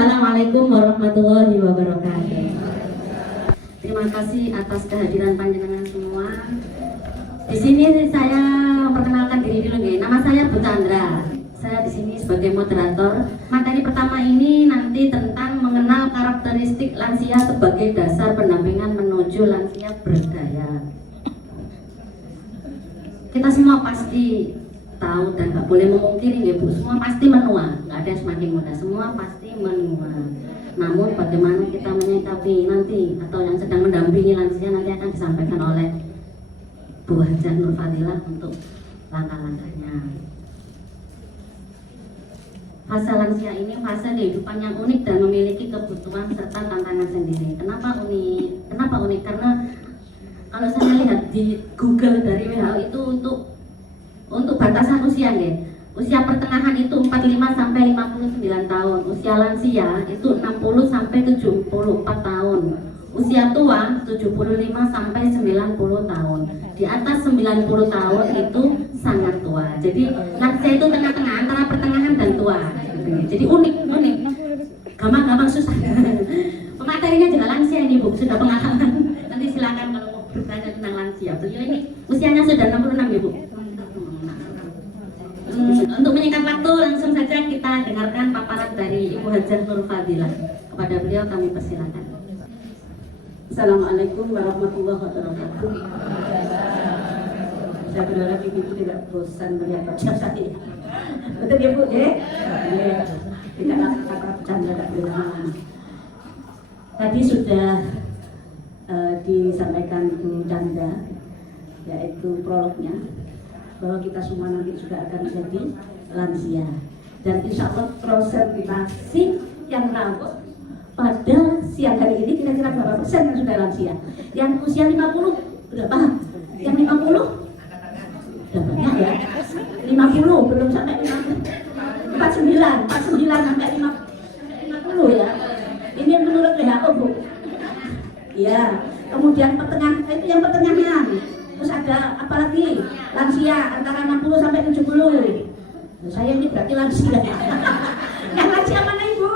Assalamualaikum warahmatullahi wabarakatuh. Terima kasih atas kehadiran panjenengan semua. Di sini saya memperkenalkan diri dulu nih. Nama saya Bu Chandra. Saya di sini sebagai moderator. Materi pertama ini nanti tentang mengenal karakteristik lansia sebagai dasar pendampingan menuju lansia berdaya. Kita semua pasti tahu dan nggak boleh memungkiri ya Bu, semua pasti menua, nggak ada yang semakin muda, semua pasti menua. Namun bagaimana kita menyikapi nanti atau yang sedang mendampingi lansia nanti akan disampaikan oleh Bu Hajah Nur Fadilah untuk langkah-langkahnya. Fase lansia ini fase kehidupan yang unik dan memiliki kebutuhan serta tantangan sendiri. Kenapa unik? Kenapa unik? Karena kalau saya lihat di Google dari WHO itu untuk batasan usia ya. Usia pertengahan itu 45 sampai 59 tahun. Usia lansia itu 60 sampai 74 tahun. Usia tua 75 sampai 90 tahun. Di atas 90 tahun itu sangat tua. Jadi lansia itu tengah-tengah antara pertengahan dan tua. Jadi unik. Gampang susah. Pematerinya juga lansia ini Bu, sudah pengalaman. Nanti silakan kalau mau bertanya tentang lansia. Beliau ini usianya sudah 66 ya Bu. Untuk menyingkat waktu, langsung saja kita dengarkan paparan dari Ibu Hajah Nur Fadilah. Kepada beliau kami persilakan. Assalamualaikum warahmatullahi wabarakatuh. Saya berharap ibu tidak bosan melihat wajah saya. Betul ya Bu? Tidaklah kata bercanda tak boleh. Tadi sudah disampaikan Bu Chandra, yaitu prolognya, bahwa kita semua nanti juga akan menjadi lansia, dan insya Allah prosentase yang rawat pada siang hari ini kira-kira berapa persen yang sudah lansia? Yang usia 50 berapa? Yang 50? Sudah banyak ya? 50 belum sampai 50, 49 sampai 50 ya. Ini menurut WHO Bu. Ya, kemudian itu yang pertengahan. Terus ada apalagi lansia antara 60 sampai 70. Saya ini berarti lansia. Yang lansia mana Ibu?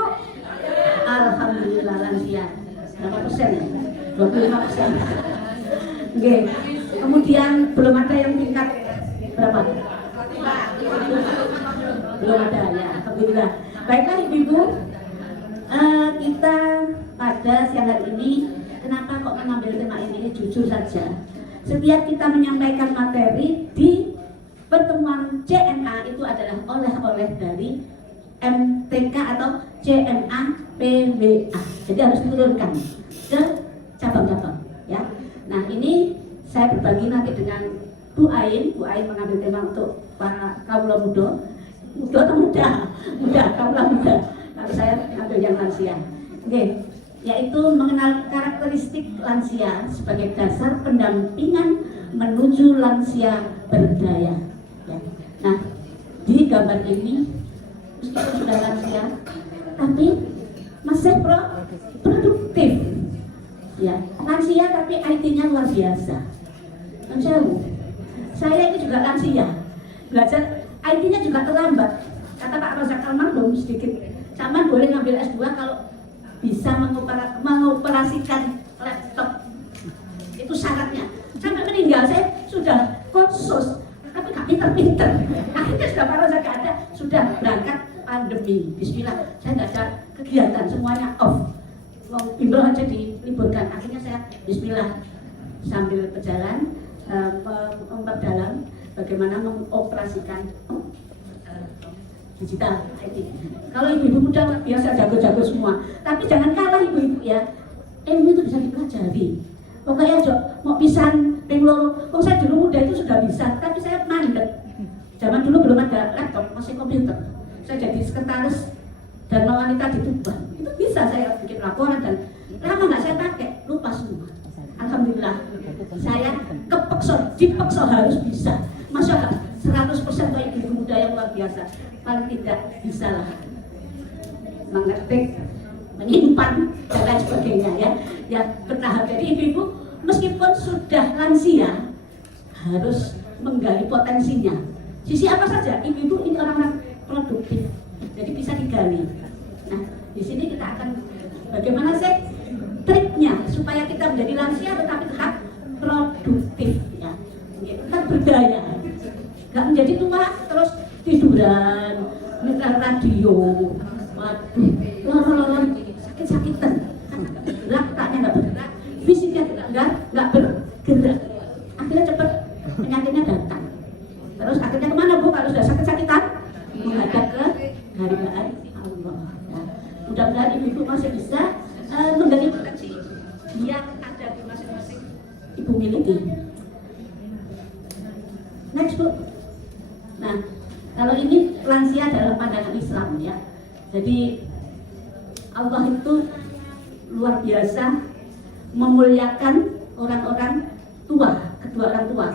Alhamdulillah lansia. Berapa persen? 25%. Oke. Kemudian belum ada yang tingkat berapa? Belum ada ya. Alhamdulillah. Baiklah Ibu-ibu, kita pada siang hari ini kenapa kok mengambil tema ini? Jujur saja, setiap kita menyampaikan materi di pertemuan CNA itu adalah oleh-oleh dari MTK atau CNA PWA. Jadi harus diturunkan ke cabang-cabang ya. Nah ini saya berbagi nanti dengan Bu Ain. Bu Ain mengambil tema untuk para kaula muda atau muda, kaula muda. Lalu saya ambil yang lansia. Oke. Yaitu mengenal karakteristik lansia sebagai dasar pendampingan menuju lansia berdaya. Ya. Nah, di gambar ini meskipun sudah lansia, tapi masih produktif. Ya, lansia tapi IT-nya luar biasa. Saya ini juga lansia, belajar IT-nya juga terlambat. Kata Pak Rozak Almarhum sedikit, Saman boleh ngambil S2 kalau bisa mengoperasikan laptop. Itu syaratnya. Sampai meninggal saya sudah kursus, tapi gak pinter-pinter. Akhirnya sudah para gak ada, sudah berangkat pandemi. Bismillah, saya nggak ada kegiatan, semuanya off. Bimbel aja diliburkan. Akhirnya saya Bismillah sambil berjalan memperdalam bagaimana mengoperasikan digital IT. Kalau ibu-ibu muda biasa jago-jago semua, tapi jangan kalah ibu-ibu ya. Ilmu itu bisa dipelajari. Pokoknya mau pisan ping loro. Saya dulu muda itu sudah bisa, tapi saya mandek. Zaman dulu belum ada laptop, masih komputer. Saya jadi sekretaris dan wanita di Tuban. Itu bisa saya bikin laporan dan lama nggak saya pakai, lupa semua. Alhamdulillah, saya dipaksa harus bisa. Masya Allah, 100% kayak ibu muda yang luar biasa. Paling tidak bisa lah mengetik, menyimpan dan lain sebagainya ya bertahap. Jadi ibu-ibu meskipun sudah lansia harus menggali potensinya. Sisi apa saja? Ibu-ibu ini orang-orang produktif, jadi bisa digali. Nah, Di sini kita akan bagaimana sih triknya supaya kita menjadi lansia tetapi tetap produktif ya, tetap berdaya, nggak menjadi tua terus tiduran, nyetel radio, waduh, lorong-lorong sakit-sakitan, gerak taknya nggak bergerak, fisiknya nggak bergerak, akhirnya cepat penyakitnya datang. Terus akhirnya kemana Bu kalau sudah sakit-sakitan? Menghadap ke hadirat Allah. Ya. Mudah-mudahan ibu-ibu masih bisa menggali potensi yang ada di masing-masing ibu miliki. Next Bu. Nah, kalau ini lansia dalam pandangan Islam ya. Jadi Allah itu luar biasa memuliakan orang-orang tua, kedua orang tua.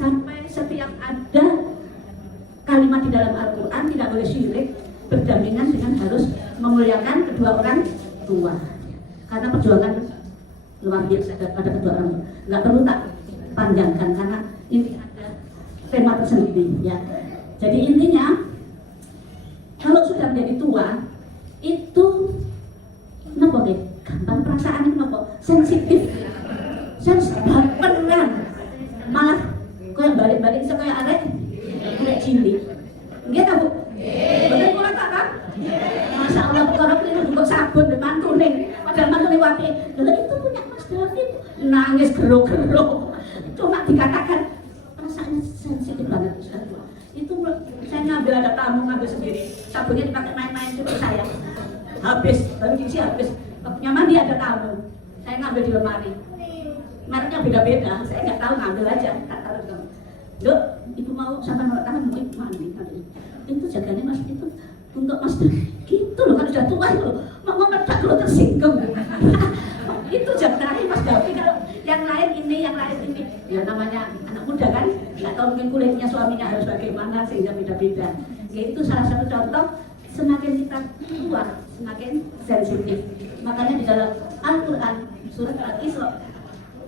Sampai setiap ada kalimat di dalam Al-Quran tidak boleh syirik berdampingan dengan harus memuliakan kedua orang tua. Karena perjuangan luar biasa pada kedua orang tua. Nggak perlu tak panjangkan karena ini ada tema tersendiri ya. Jadi intinya kalau sudah menjadi tua itu kenapa deh? Gampang perasaan itu kenapa? Sensitif, baperan, malah kayak balik-balik kayak arek cilik. Nggih ta Bu? Bener kula tak kan? Masya Allah perkara ini juga sabun dan mantune. Padahal mantune wae. Lha itu punya Mas David. Nangis gero-gero. Cuma dikatakan perasaannya sensitif banget Ustaz. Itu saya ngambil ada tamu ngambil sendiri. Sabunnya dipakai main-main cukup saya. Habis, baru diisi habis. Waktunya mandi ada tamu. Saya ngambil di lemari. Mereknya beda-beda. Saya nggak tahu ngambil aja. Tak taruh di Dok, ibu mau sampai nolak tangan mungkin mandi. Itu jaganya Mas itu untuk Mas gitu loh kalau sudah tua itu mau meledak kalau tersinggung. Itu jaganya Mas Davi. Kalau yang lain ini ya namanya anak muda kan nggak tahu mungkin kulitnya suaminya harus bagaimana sehingga beda-beda. Ya, itu salah satu contoh semakin kita tua semakin sensitif. Makanya di dalam Al-Quran surat Al-Isra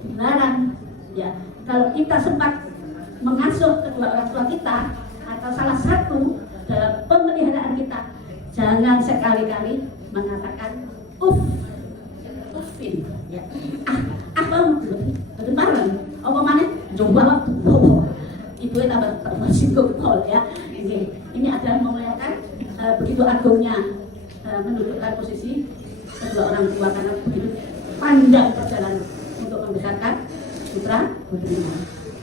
dilarang ya kalau kita sempat mengasuh kedua orang tua kita atau salah satu dalam pemeliharaan kita, jangan sekali-kali mengatakan uffin ya. Apa bareng apa mana coba ibu tambah tersinggung pol ya. Ini adalah memuliakan begitu agungnya mendudukkan posisi kedua orang tua karena begitu panjang perjalanan untuk membesarkan putra putrinya.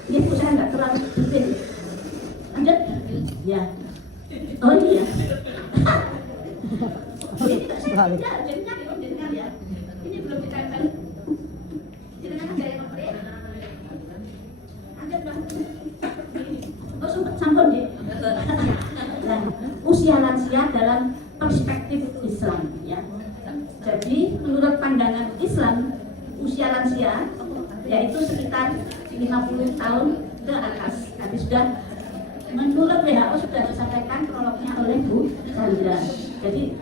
Ini Bu saya nggak terlalu detail. Lanjut? Ya. Oh iya. Ya, jenengan ya. Ini belum ditempel. Jenengan ada yang memberi. Lanjut Bang. Oh sampun ya. Nah, usia lansia dalam perspektif Islam ya. Jadi menurut pandangan Islam usia lansia yaitu sekitar 50 tahun ke atas. Tadi sudah menurut WHO sudah disampaikan prolognya oleh Bu Chandra. Jadi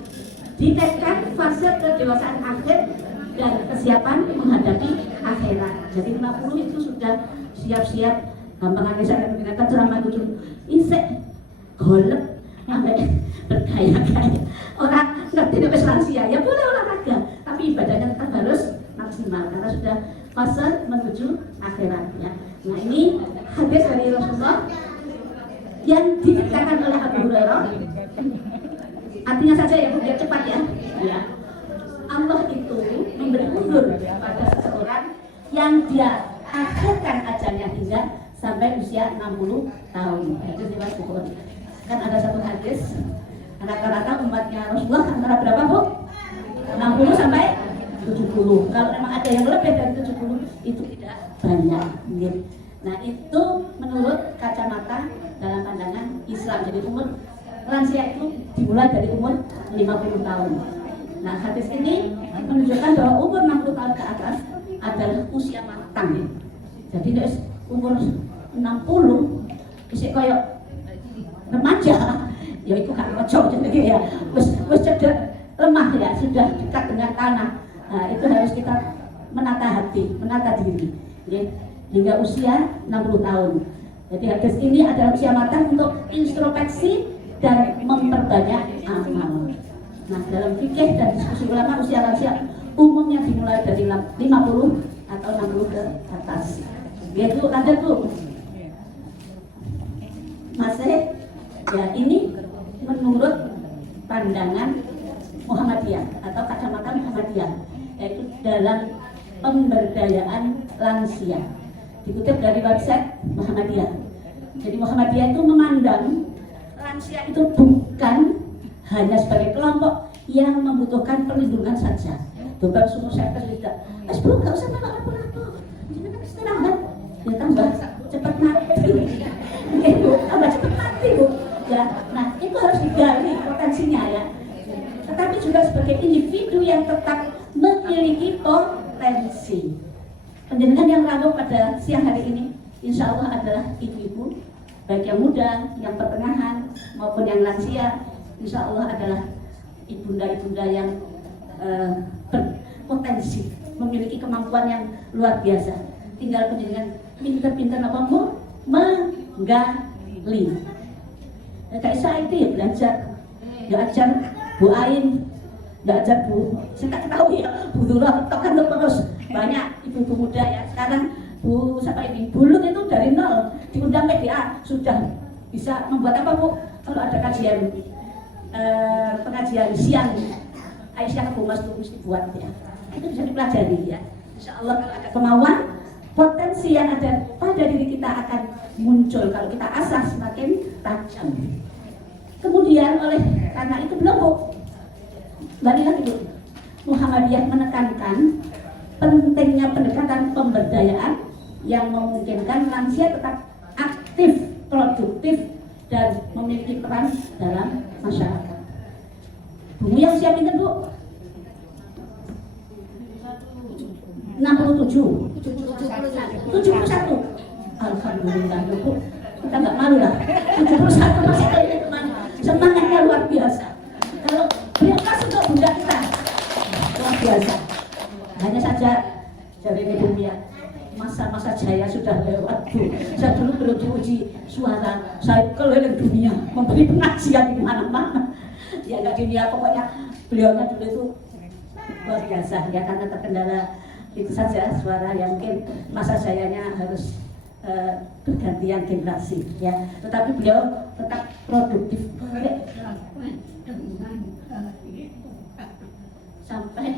dikaitkan fase kedewasaan akhir dan kesiapan menghadapi akhirat. Jadi 50 itu sudah siap-siap gampangannya saya menggunakan ceramah itu isek golek sampai bergaya-gaya. Orang ngerti wis lansia ya boleh olahraga, tapi ibadahnya tetap harus maksimal karena sudah fase menuju akhirat ya. Nah ini hadis dari Rasulullah yang diceritakan oleh Abu Hurairah. Artinya saja ya Bu, biar cepat ya. Ya. Allah itu memberi umur pada seseorang yang dia akhirkan ajalnya hingga sampai usia 60 tahun. Itu jelas Bu. Kan ada satu hadis rata-rata umatnya Rasulullah antara berapa Bu? 60 sampai 70. Kalau memang ada yang lebih dari 70 itu tidak banyak. Nah itu menurut kacamata dalam pandangan Islam. Jadi umur lansia itu dimulai dari umur 50 tahun. Nah hadis ini menunjukkan bahwa umur 60 tahun ke atas adalah usia matang. Jadi umur 60 isih koyo remaja ya itu gak cocok jadi ya wis cedek lemah ya sudah dekat dengan tanah. Nah, itu harus kita menata hati, menata diri ya, hingga usia 60 tahun. Jadi hadis ini adalah usia matang untuk introspeksi dan memperbanyak amal. Nah, dalam fikih dan diskusi ulama usia lansia umumnya dimulai dari 50 atau 60 ke atas. Yaitu ada tuh. Masih ya ini menurut pandangan Muhammadiyah atau kacamata Muhammadiyah, yaitu dalam pemberdayaan lansia. Dikutip dari website Muhammadiyah. Jadi Muhammadiyah itu memandang lansia itu bukan hanya sebagai kelompok yang membutuhkan perlindungan saja. Bukan semua sektor tidak. Bro, nggak usah melak apa-apa. Jangan istirahat. Ya tambah cepat mati. Oke Bu, tambah cepat mati Bu. Ya, nah itu harus digali potensinya ya. Tetapi juga sebagai individu yang tetap memiliki potensi. Penjenengan yang rawuh pada siang hari ini, insya Allah adalah ibu-ibu, baik yang muda, yang pertengahan, maupun yang lansia. Insya Allah adalah ibunda-ibunda yang berpotensi, memiliki kemampuan yang luar biasa. Tinggal penjenengan pinter-pinter apa mau menggali. Kayak saya itu ya belajar, ya ajar Bu Ain, ya ajar Bu, saya tak tahu ya Bu Dura, kan terus banyak ibu-ibu muda ya. Sekarang Bu siapa ini, Bulun itu dari nol diundang PDA sudah bisa membuat apa Bu? Kalau ada kajian pengajian siang Aisyah Bu Mas itu mesti buat ya. Itu bisa dipelajari ya. Insya Allah kalau ada kemauan, potensi yang ada pada diri kita akan muncul kalau kita asah semakin tajam. Kemudian oleh karena itu belum Bu, balik lagi Bu, Muhammadiyah menekankan pentingnya pendekatan pemberdayaan yang memungkinkan lansia tetap aktif, produktif, dan memiliki peran dalam masyarakat. Bu yang siap pinter Bu? 67 71. Alhamdulillah Bu, kita nggak malu lah. 71 masih ada teman, semangatnya luar biasa. Kalau beliau kasih untuk bunda kita luar biasa. Hanya saja dari dunia masa-masa jaya sudah lewat Bu. Saya dulu belum diuji suara, saya keliling dunia memberi pengajian di mana-mana. Ya nggak dunia, pokoknya beliaunya dulu itu luar biasa ya, karena terkendala itu saja suara yang mungkin masa jayanya harus bergantian generasi ya. Tetapi beliau tetap produktif sampai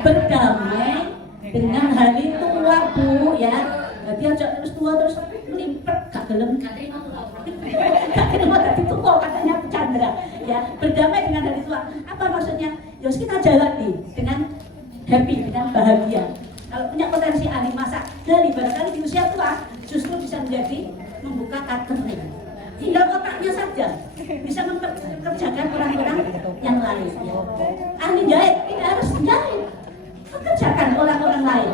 berdamai dengan hari tua Bu ya. Jadi aja terus tua terus melimpet gak gelem gak terima tadi tua katanya Bu Chandra ya. Berdamai dengan hari tua apa maksudnya? Ya kita jalani dengan happy, dengan bahagia. Kalau punya potensi ahli masak dari barangkali di usia tua justru bisa menjadi membuka catering. Tinggal otaknya saja bisa mempekerjakan orang-orang yang lain. Ahli jahit tidak harus jahit, pekerjakan orang-orang lain,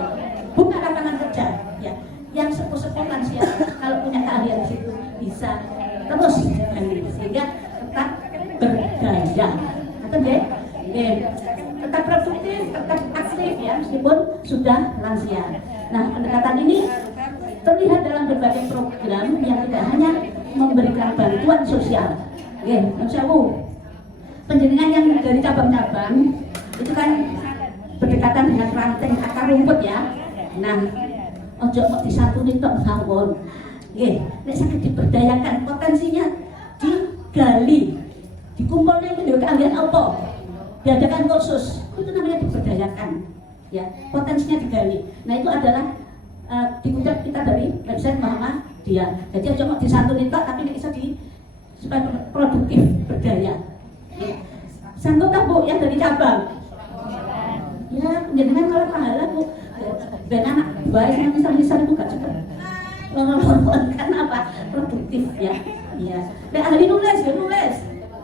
buka lapangan kerja. Ya, yang sepuh-sepuh lansia kalau punya keahlian di situ bisa terus sehingga tetap berdaya. Atau tetap produktif, tetap aktif ya meskipun sudah lansia. Nah, pendekatan ini terlihat dalam berbagai program yang tidak hanya memberikan bantuan sosial. Penjenengan yang dari cabang-cabang itu kan berdekatan dengan ranting akar rumput ya. Nah, ojo kok disantuni tok mawon. Nggih, nek saged diberdayakan potensinya digali. Dikumpulnya itu juga keahlian apa? Diadakan kursus, itu namanya diberdayakan. Ya, potensinya digali. Nah, itu adalah dikutip kita dari website Muhammadiyah. Jadi aja mau disantuni tok tapi bisa supaya produktif, berdaya. Ya. Sanggup tak Bu yang dari cabang? Ya, jangan kalau pahala Bu. Dan anak baik yang misal-misal itu gak cepat. Karena apa? Produktif ya. Iya. Dan ahli nulis ya nulis.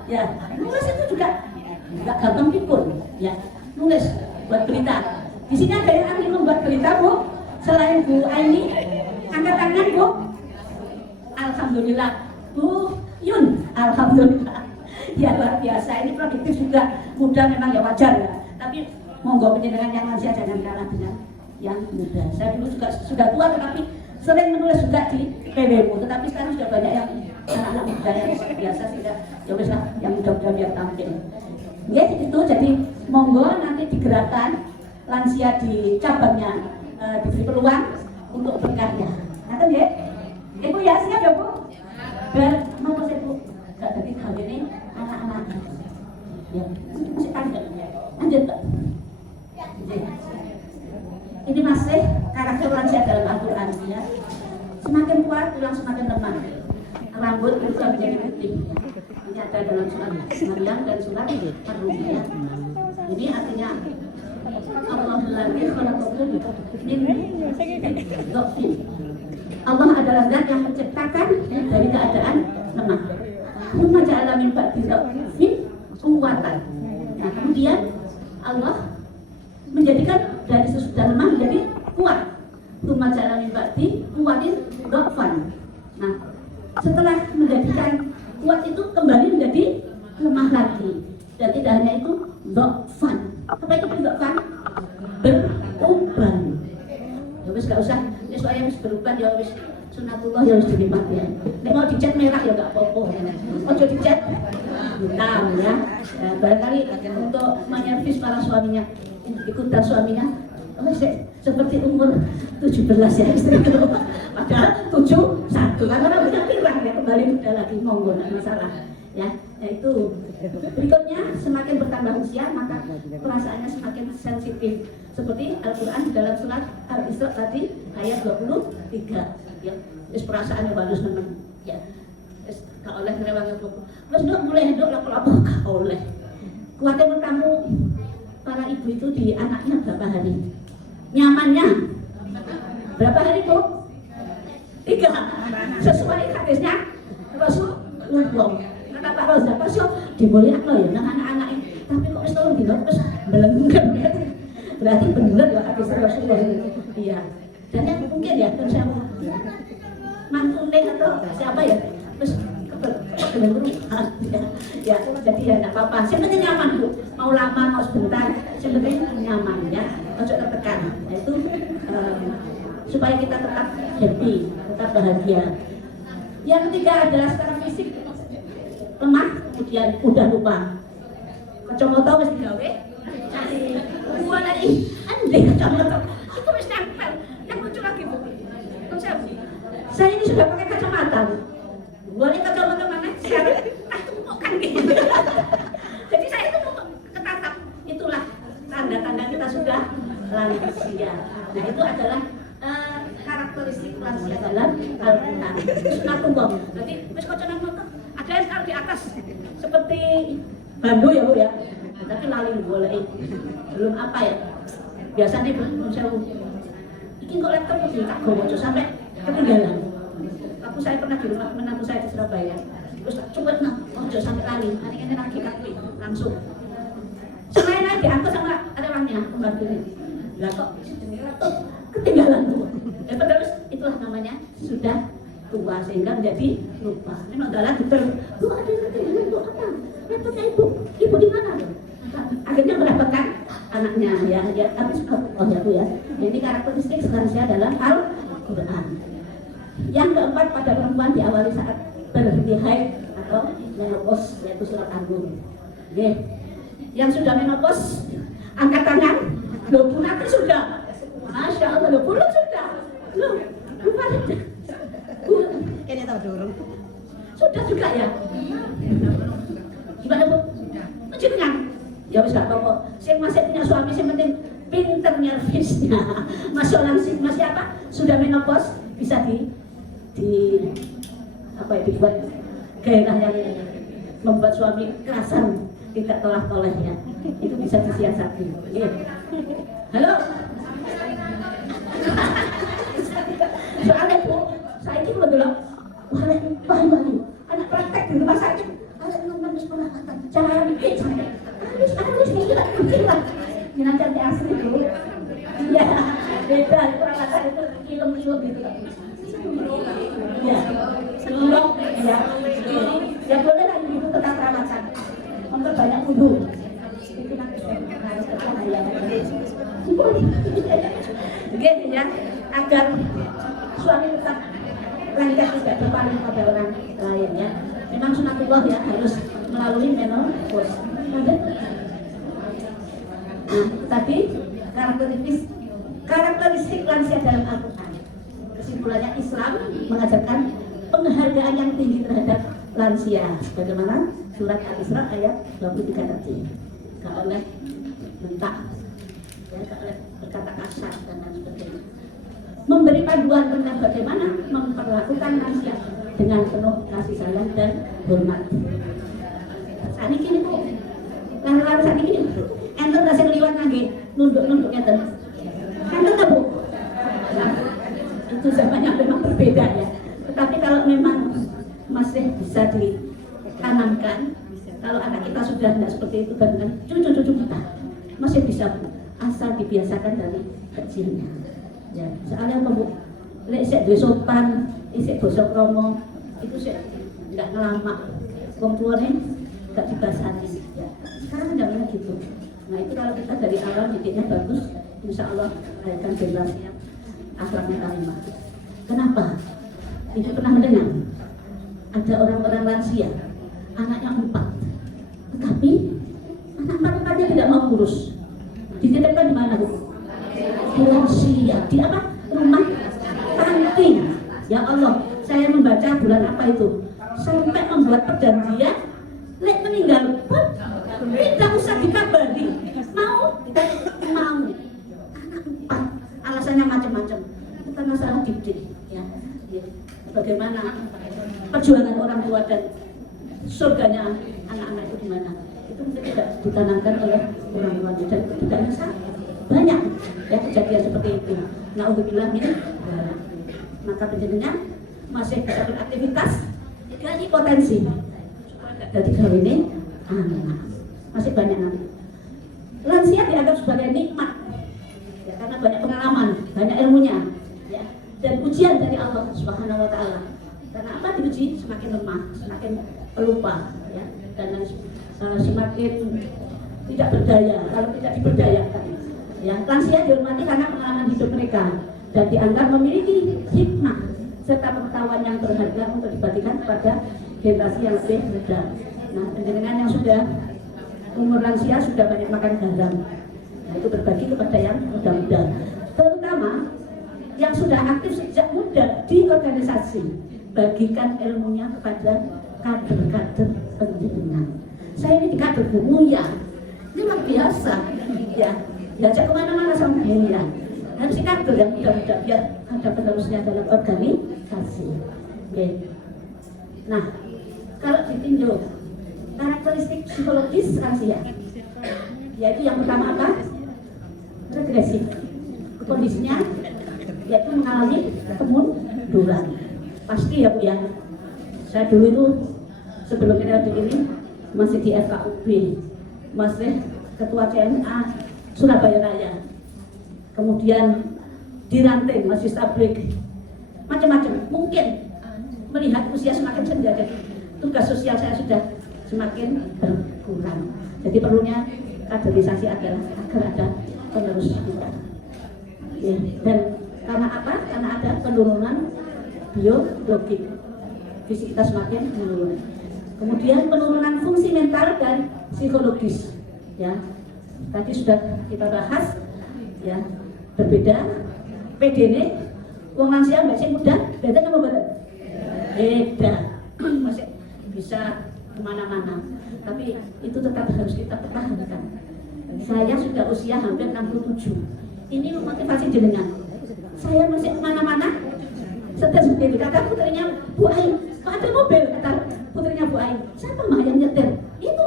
Ya, nulis itu juga nggak gampang pikun. Ya, nulis buat berita. Di sini ada yang ahli membuat berita Bu. Selain Bu Aini, angkat tangan Bu. Alhamdulillah. Bu Yun, alhamdulillah. Ya luar biasa. Ini produktif juga. Muda memang ya wajar ya. Tapi monggo penjenengan yang lansia jangan kalah dengan yang muda. Saya dulu juga sudah tua tetapi sering menulis juga di PWMU, tetapi sekarang sudah banyak yang anak-anak muda yang biasa tidak, ya wis lah, yang muda-muda biar tampil. Ya itu, jadi monggo nanti digerakkan lansia di cabangnya diberi peluang untuk berkarya. Nanti ya, Ibu ya siap ya Bu? Dan mau saya Bu, gak tadi kali ini anak-anak. Ya, masih panjang. Lanjut Pak. Ini masih karakter lansia dalam Al-Quran ya. Semakin kuat, tulang semakin lemah. Rambut berubah menjadi putih. Ini ada dalam surat Maryam dan surat Ar-Rumiyah. Ini artinya Allah adalah zat yang menciptakan dari keadaan lemah. Huma ja'ala min ba'di dha'fin quwwatan. Nah, kemudian Allah menjadikan dari sesudah lemah menjadi kuat. Huma ja'ala min ba'di quwwatin dha'fan. Nah, setelah menjadikan kuat itu kembali menjadi lemah lagi. Dan tidak hanya itu, dha'fan. Apa itu dha'fan? Beruban. Ya wis gak usah, wis wae wis beruban ya wis sunatullah ya wis dinikmati ya. Nek mau dicat merah ya gak apa-apa. Ojo dicat hitam ya. Barangkali untuk menyervis para suaminya, ikutan suaminya. Seperti umur 17 ya istri itu. Padahal 71 karena rambutnya pirang ya, kembali muda lagi, monggo enggak masalah. Ya, yaitu berikutnya semakin bertambah usia maka perasaannya semakin sensitif seperti Al-Quran dalam surat Al-Isra tadi ayat 23 ya, perasaannya bagus teman ya, gak oleh ngerewang terus dok mulai dok laku-laku gak oleh kuatnya bertamu para ibu itu di anaknya berapa hari nyamannya berapa hari Bu? 3 sesuai hadisnya Rasulullah. Kata Pak Roza, pas yo diboleh apa ya nang anak-anak ini. Tapi kok wis tolong dino wis belenggan. Berarti bener ya hadis Rasulullah. Iya. Dan yang mungkin ya kan saya mantune atau siapa ya? Terus kebelenggu ya. Jadi ya enggak apa-apa. Yang penting nyaman Bu. Mau lama mau sebentar, yang penting nyaman ya. Ojo tertekan. Nah, itu supaya kita tetap happy, tetap bahagia. Yang ketiga adalah secara fisik lemah, kemudian udah lupa. Kacamata wis digawe, cari gua lagi, andai kacamata, itu wis nempel. Yang lucu lagi Bu, saya ini sudah pakai kacamata, gua ini kacamata mana? Sekarang tumpukan gitu. Jadi saya itu ketatap, itulah tanda-tanda kita sudah lansia. Nah itu adalah karakteristik lansia dalam Al-Quran. Sunatullah. Berarti wis kacamata. Ada yang taruh di atas seperti bandu ya Bu ya, tapi lali boleh belum apa ya biasanya saya ini kok laptop mesti tak gowo sampai ketinggalan. Aku saya pernah di rumah menantu saya di Surabaya terus coba ojo sampai lali hari ini lagi langsung selain diangkut sama ada orangnya pembantu ini lah kok laptop ketinggalan Bu terus itulah namanya sudah tua sehingga menjadi lupa. Memang dalam dokter, Bu ada yang ketinggalan Bu apa? Laptopnya ibu di mana? Akhirnya mendapatkan anaknya ya tapi oh ya Bu ya. Ini karakteristik lansia dalam Al-Quran. Yang keempat pada perempuan diawali saat berhenti haid atau menopause yaitu surat An-Nur. Oke. Yang sudah menopause angkat tangan. Loh Bu nanti sudah. Masya Allah, loh belum sudah. Loh lupa. Kayaknya tahu dorong. Sudah juga ya. Gimana Bu? Menjenengan. Ya wis gak apa-apa. Sing masih punya suami sing penting pinter nyervisnya. Masih masih apa? Sudah menopause bisa di apa ya dibuat gairah yang membuat suami kerasan tidak tolak-tolak ya. Itu bisa disiasati. Halo. Soalnya Bu, saya ini betul baru anak praktek di rumah sakit ada teman sekolah jangan harus gila ini nanti asli Bu ya beda kurang ajar itu film-film gitu ya sebelum ya boleh lah ibu tetap rawatan memperbanyak wudhu itu nanti harus tercahaya begini ya agar suami tetap lengket tidak berpaling pada orang lain ya. Memang sunatullah ya harus melalui menopause. Nah, tadi karakteristik lansia dalam Al-Quran. Kesimpulannya Islam mengajarkan penghargaan yang tinggi terhadap lansia. Bagaimana surat Al-Isra ayat 23 tadi. Gak oleh bentak, ya, gak oleh berkata kasar dan lain sebagainya. Memberi panduan tentang bagaimana memperlakukan lansia dengan penuh kasih sayang dan hormat. Saat ini kok, lalu saat ini enten rasa liwat lagi, nunduk enten. Enten tak bu? Nah, itu zamannya memang berbeda ya. Tetapi kalau memang masih bisa ditanamkan, kalau anak kita sudah tidak seperti itu dengan cucu-cucu kita masih bisa bu, asal dibiasakan dari kecilnya. Ya, soalnya bu, lek sik duwe sopan, isik bosok romo, itu sik nggak ngelamak. Wong tuane nggak dibasani. Ya, sekarang jangan gitu. Nah itu kalau kita dari awal didiknya bagus, insya Allah melahirkan generasi yang akhlaknya karimah. Kenapa? Itu pernah mendengar ada orang-orang lansia, anaknya 4, tetapi anak 4-empatnya tidak mau ngurus. Dititipkan di mana bu? Di lansia, di apa? Rumah panti. Ya Allah, saya membaca bulan apa itu? Sampai membuat perjanjian, lek meninggal pun tidak usah dikabari. Mau? Mau. Anak 4, alasannya macam-macam. Kita masalah didik, ya. Bagaimana perjuangan orang tua dan surganya anak-anak itu gimana? Itu mungkin tidak ditanamkan oleh orang tua dan kebudayaannya sangat banyak ya kejadian seperti itu. Na'udzubillah min dzalik. Maka penjadinya masih bisa beraktivitas, jadi potensi. Jadi kalau ini anak masih banyak nanti. Lansia dianggap sebagai nikmat, ya, karena banyak pengalaman, banyak ilmunya, ya, dan ujian dari Allah Subhanahu Wa Taala. Karena apa diuji? Semakin lemah, semakin pelupa, ya, dan semakin tidak berdaya. Kalau tidak diberdayakan, ya, lansia dihormati karena pengalaman hidup mereka dan dianggap memiliki hikmah serta pengetahuan yang berharga untuk dibagikan kepada generasi yang lebih muda. Nah, penjenengan yang sudah umur lansia sudah banyak makan garam, nah, itu berbagi kepada yang muda-muda, terutama yang sudah aktif sejak muda di organisasi, bagikan ilmunya kepada kader-kader penjenengan. Saya ini di kader Muya, ini luar biasa, ya, diajak kemana-mana sama Muya. Harus di kader yang muda-muda biar ada penerusnya dalam organisasi. Oke. Nah, kalau ditinjau karakteristik psikologis lansia, yaitu yang pertama apa? Regresif. Kondisinya yaitu mengalami kemunduran. Pasti ya Bu ya. Saya dulu itu sebelum kita ini masih di FKUB, masih ketua CNA Surabaya Raya. Kemudian di ranting masih tablik, macam-macam. Mungkin melihat usia semakin senja, jadi tugas sosial saya sudah semakin berkurang. Jadi perlunya kaderisasi adalah agar ada penerus kita. Ya, dan karena apa? Karena ada penurunan biologik, fisik kita semakin menurun. Kemudian penurunan fungsi mental dan psikologis. Ya, tadi sudah kita bahas. Ya, berbeda. PDN, wong lansia masih muda, beda sama badan. Beda, masih bisa kemana-mana, tapi itu tetap harus kita pertahankan. Saya sudah usia hampir 67. Ini motivasi jenengan. Saya masih kemana-mana. Setelah sendiri kata putrinya Bu Ain, kok ada mobil, kata putrinya Bu Ain. Siapa mah yang nyetir? Itu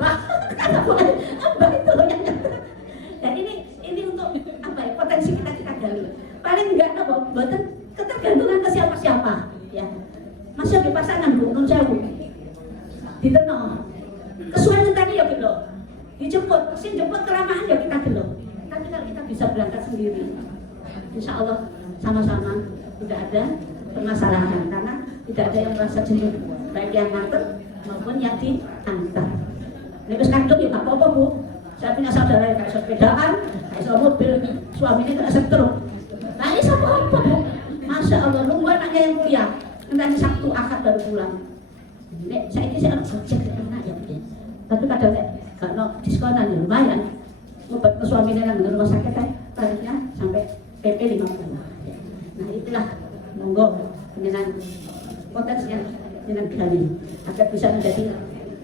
Mbak, kata Bu Ain, Mbak itu yang nyetir. Dan ini untuk apa ya? Potensi kita gali. Paling enggak apa? Buatan ketergantungan ke siapa-siapa. Ya, masih di pasangan Bu, nun sewu. Ditenong kesuwen tadi ya gitu, dijemput, sih jemput kelamaan ya kita gitu. Tapi kalau kita bisa berangkat sendiri, insya Allah sama-sama tidak ada permasalahan karena tidak ada yang merasa jenuh, baik yang nganter maupun yang diantar. Ini terus kadung ya nggak apa-apa Bu. Saya punya saudara yang kayak sepedaan, kayak mobil, suaminya kena setruk. Nah ini apa Bu? Masya Allah anaknya yang kuliah, nanti Sabtu Ahad baru pulang. Nek saya harus cek enak ya, tapi kadang gak no diskonan ya lumayan. Obat ke suaminya yang rumah sakit tarifnya sampai PP 50. Nah itulah monggo penyenang potensinya dengan gali agar bisa menjadi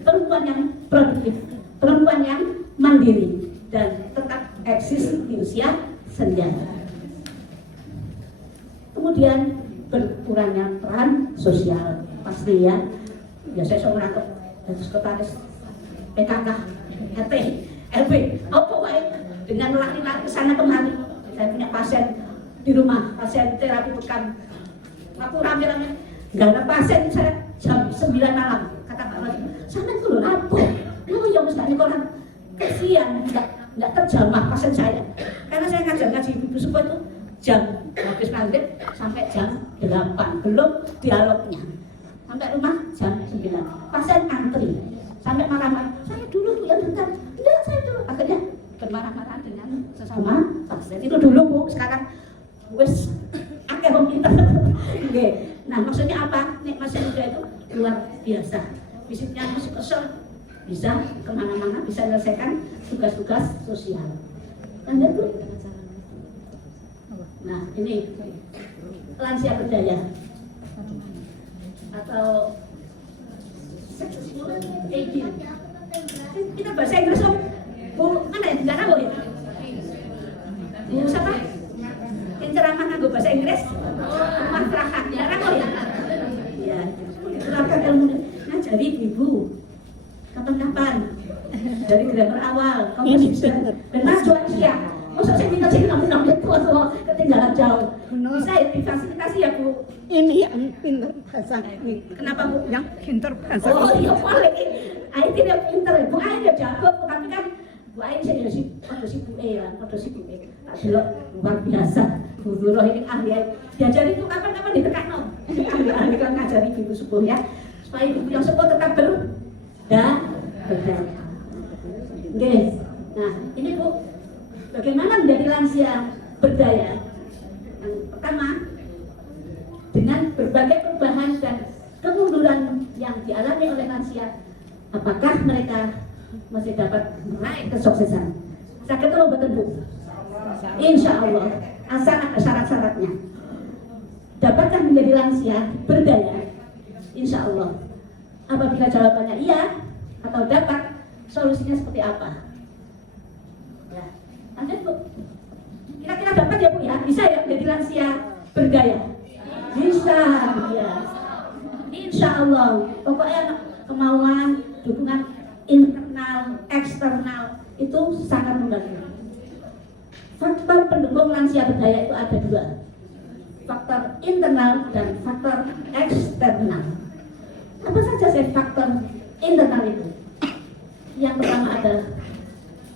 perempuan yang produktif, perempuan yang mandiri dan tetap eksis di usia senja. Kemudian berkurangnya peran sosial pasti ya. Ya saya seorang sekretaris PKK, RT, LB, apa wae dengan lari-lari ke sana kemari. Saya punya pasien di rumah, pasien terapi bekam. Aku rame-rame, nggak ada pasien saya jam 9 malam. Kata Pak Wali, sana itu loh lapor. Oh ya misalnya orang kesian, nggak terjamah pasien saya. Karena saya ngaji ibu sepuh itu jam habis maghrib sampai jam 8, belum dialognya. Sampai rumah jam 9, pasien antri. Sampai marah-marah, saya dulu Bu yang bentar. Enggak, saya dulu. Akhirnya bermarah-marah dengan sesama pasien. Itu dulu Bu, sekarang wes akeh wong pinter. Nggih. Nah, maksudnya apa? Nek masih muda itu luar biasa. Fisiknya masih kesel, bisa kemana-mana, bisa menyelesaikan tugas-tugas sosial. Lanjut Bu. Nah, ini lansia berdaya atau aging. Kita bahasa Inggris Om. Bu, mana ya? Negara Bu ya? Bu siapa? Yang ceramah nganggo bahasa Inggris? Mas Rahat. Negara Bu ya? Iya. Diterapkan ilmu ngajari Ibu. Kapan-kapan. Dari grammar awal, komposisi dan maju aja. Masa saya minta sih namun tua ketinggalan jauh. Bisa ya difasilitasi ya Bu? Ini yang pintar bahasa Inggris. Kenapa Bu? Yang pintar bahasa Oh Inggris. iya boleh. Ain tidak pinter, Bu Ain ya jago, tapi kan Bu Ain saya si Bu E lah, pada si Bu E. Aduh luar biasa. Bu Nurah ini ahli diajari itu kapan-kapan ditekan no. Ahli kan ngajari ibu sepuh ya, supaya ibu yang sepuh tetap berdaya. Oke, nah ini Bu, bagaimana menjadi lansia berdaya? Yang pertama, dengan berbagai perubahan dan kemunduran yang dialami oleh lansia, apakah mereka masih dapat meraih kesuksesan? Saya ketemu betul Bu. Insya Allah, asal ada syarat-syaratnya. Dapatkah menjadi lansia berdaya? Insya Allah. Apabila jawabannya iya atau dapat, solusinya seperti apa? Ya, lanjut Bu. Kira-kira dapat ya Bu ya? Bisa ya menjadi lansia berdaya? Bisa, ya. Insya Allah. Pokoknya kemauan, dukungan internal, eksternal itu sangat membantu. Faktor pendukung lansia berdaya itu ada dua, faktor internal dan faktor eksternal. Apa saja sih faktor internal itu? Yang pertama adalah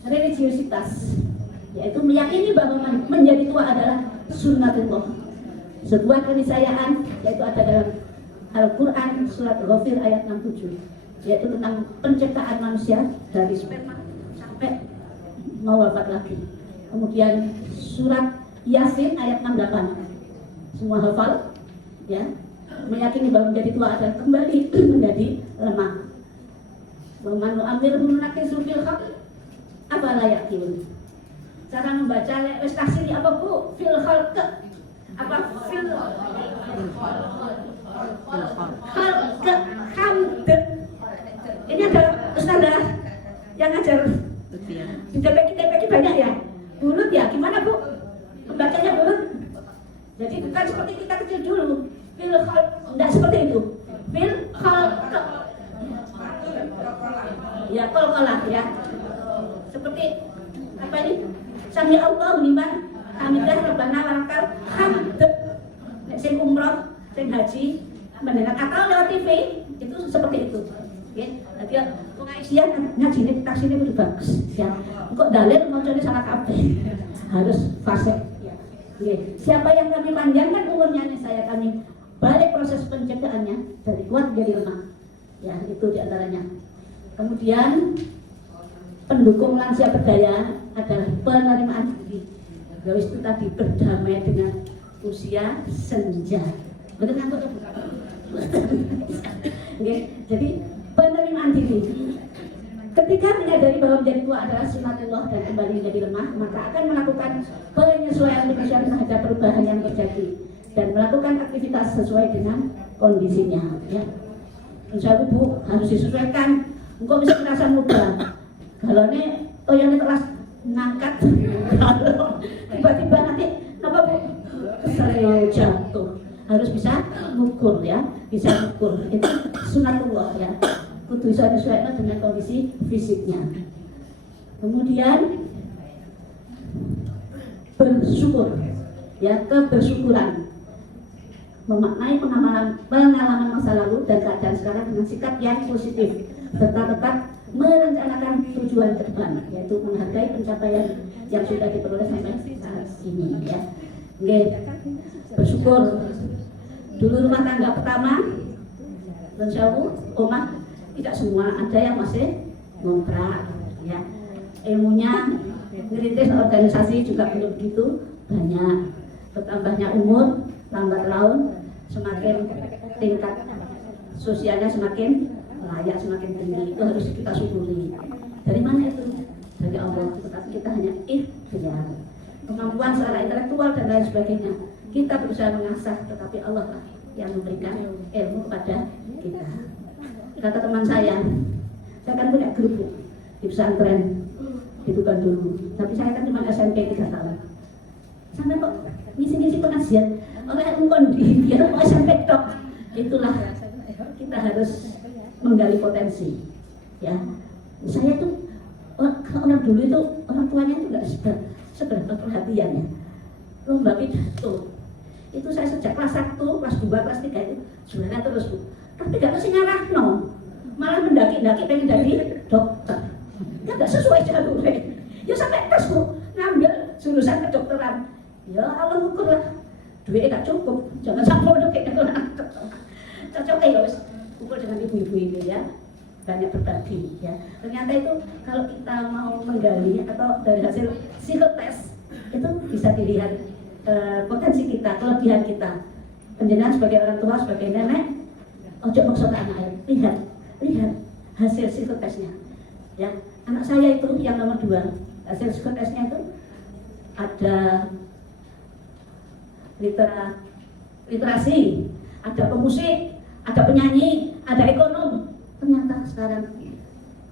religiositas, yaitu meyakini bahwa menjadi tua adalah sunnatullah, sebuah keniscayaan, yaitu ada dalam Al-Quran surat Ghafir ayat 67, yaitu tentang penciptaan manusia dari sperma sampai mau wafat lagi. Kemudian surat Yasin ayat 68, semua hafal ya, meyakini bahwa menjadi tua adalah kembali menjadi lemah. Wa man nu'ammirhu nunakisu fil khalq afala yaqilun. Cara membaca wis tafsir apa Bu? Fil khalq apa fil khalq hamd. Ini ada ustazah yang ngajar di TPQ banyak ya. Bulut ya, gimana Bu? Membacanya bulut. Jadi bukan seperti kita kecil dulu. Fil khalq, enggak seperti itu. Fil khalq. Ya, kol-kolah ya. Seperti apa ini? Sami Allahu liman hamidah rabbana walakal hamd. Nek sing umroh, sing haji, mendengar atau lewat TV itu seperti itu. Ya, jadi pengajian ngaji ini taksine kudu bagus. Ya, kok dalil macane salah kabeh. Harus fasih. Ya. Siapa yang kami panjangkan umurnya nih saya kami balik proses penciptaannya dari kuat menjadi lemah. Ya, itu diantaranya. Kemudian pendukung lansia berdaya adalah penerimaan diri. Itu tadi berdamai dengan usia senja. Betul ngantuk ya, Bu? Oke, jadi penerimaan diri. Ketika menyadari bahwa menjadi tua adalah sunatullah dan kembali menjadi lemah, maka akan melakukan penyesuaian terhadap perubahan yang terjadi dan melakukan aktivitas sesuai dengan kondisinya. Ya, insya Allah Bu harus disesuaikan. Engkau bisa merasa muda. Kalau ini toyone kelas ngangkat, kalau tiba-tiba nanti apa Bu? Sering jatuh. Harus bisa ngukur ya, bisa ngukur. Itu sunatullah ya. Kudu bisa disesuaikan dengan kondisi fisiknya. Kemudian bersyukur, ya, kebersyukuran, memaknai pengalaman masa lalu dan keadaan sekarang dengan sikap yang positif, serta tetap merencanakan tujuan ke depan, yaitu menghargai pencapaian yang sudah diperoleh sampai saat ini. Ya, oke, bersyukur. Dulu rumah tangga pertama, dan jauh, omah tidak semua, ada yang masih ngontrak, ya. Ilmunya ngerintis organisasi juga belum begitu banyak. Bertambahnya umur, lambat laun, semakin tingkat sosialnya semakin layak, semakin tinggi. Itu harus kita syukuri. Dari mana itu? Dari Allah. Tetapi kita hanya ikhtiar. Kemampuan secara intelektual dan lain sebagainya kita berusaha mengasah, tetapi Allah lah yang memberikan ilmu kepada kita. Kata teman saya kan punya grup di pesantren di Tuban dulu, tapi saya kan cuma SMP 3 tahun. Sampai kok ngisi-ngisi pengajian oleh ungkon di biar mau SMP tok. Itulah kita harus menggali potensi. Ya, saya tuh orang dulu itu orang tuanya itu nggak seberapa perhatian ya. Lomba pidato itu saya sejak kelas 1, kelas 2, kelas 3 itu juara terus Bu. Tapi gak mesti nyarahno, malah mendaki-daki pengen jadi dokter. Kan gak sesuai jalurnya. Ya sampai tes Bu, ngambil jurusan kedokteran. Ya Allah ukur lah, duitnya gak cukup. Jangan sampai udah kayak orang cocok ya wis ukur dengan ibu-ibu ini ya. Banyak berbagi ya. Ternyata itu kalau kita mau menggali atau dari hasil psikotes itu bisa dilihat potensi kita, kelebihan kita. Penjenengan sebagai orang tua, sebagai nenek, ojo maksa ke anak, lihat hasil psikotesnya. Ya, anak saya itu yang nomor 2, hasil psikotesnya itu ada literasi, ada pemusik, ada penyanyi, ada ekonom. Ternyata sekarang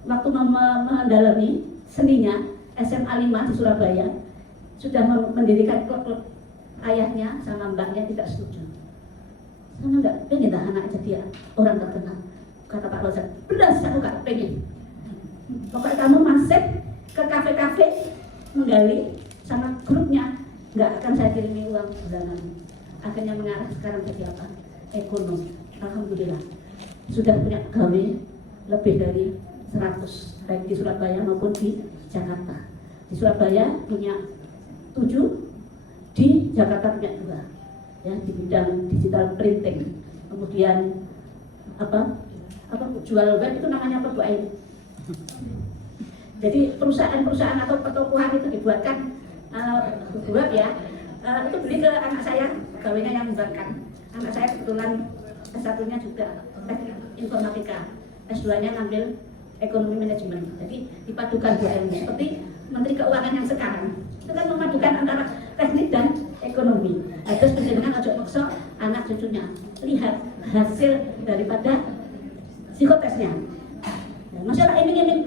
waktu mendalami seninya SMA 5 di Surabaya sudah mendirikan klub. Ayahnya sama mbaknya tidak setuju. Sama enggak pengen dah anak jadi orang terkenal. Kata Pak Rozak, belas aku gak pengen. Pokoknya kamu masuk ke kafe-kafe menggali sama grupnya, nggak akan saya kirimi uang bulanan. Akhirnya mengarah sekarang jadi apa? Ekonom. Alhamdulillah sudah punya gawe lebih dari 100 baik di Surabaya maupun di Jakarta. Di Surabaya punya 7, di Jakarta punya 2 ya, di bidang digital printing. Kemudian apa jual web itu namanya apa Bu Ain? Jadi perusahaan atau pertokohan itu dibuatkan web ya, itu beli ke anak saya, gawainya yang membuatkan. Anak saya kebetulan S1-nya juga teknik informatika, S2-nya ngambil ekonomi manajemen. Jadi dipadukan 2 ilmu seperti Menteri Keuangan yang sekarang. Itu kan memadukan antara teknik dan ekonomi. Terus penjenengan ojo maksa anak cucunya. Lihat hasil daripada psikotesnya. Ya, masalah iming-iming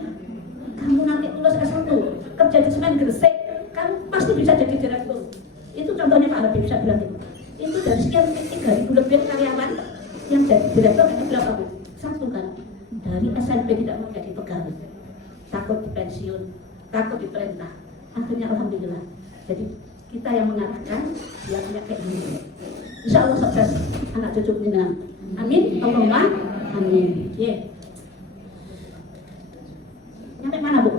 kamu nanti lulus S1, kerja di semen Gresik, kamu pasti bisa jadi direktur. Itu contohnya Pak Habib bisa bilang itu. Itu dari sekian 3.000 lebih karyawan yang jadi direktur itu berapa Bu? 1 kan. Dari SMP tidak mau jadi pegawai. Takut dipensiun, takut diperintah. Akhirnya alhamdulillah. Jadi kita yang mengarahkan, yang punya kayak gini. Insya Allah sukses anak cucu penjenengan. Amin. Allahumma amin. Yeah. Sampai mana Bu?